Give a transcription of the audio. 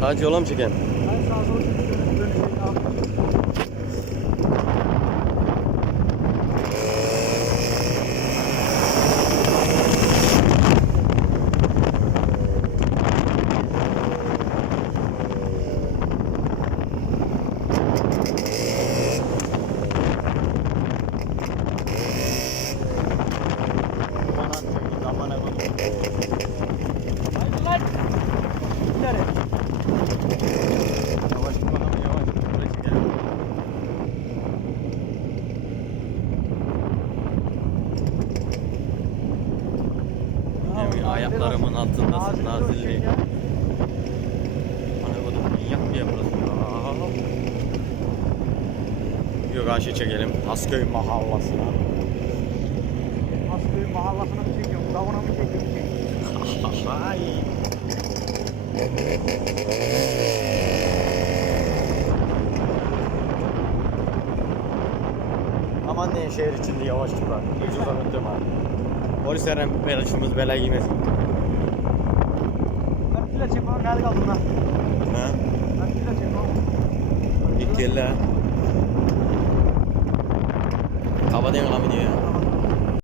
Sadece yola mı çeken? Ben sağa sola çekiyorum. Dönüşü abi. Haydi lan. İleri. Yavaş gitme abi yavaş. Buraya çekelim. Ayaklarımın altındasın nazilli. Ana kodum manyak bir burası. Yok karşı çekelim. Asköy mahallasına. Asköy mahallasına mı çekiyorum? Davuna mı çekiyorum? Ay. Aman ne şehir içinde yavaş dur bak. Ucuz anlattım abi. Polislerin başımız bela giymesin. Ben pile çekmem. Nerede kaldım lan? Ha? Ben pile çekmem. İlk gel la. Kaba değil mi lan diyor ya.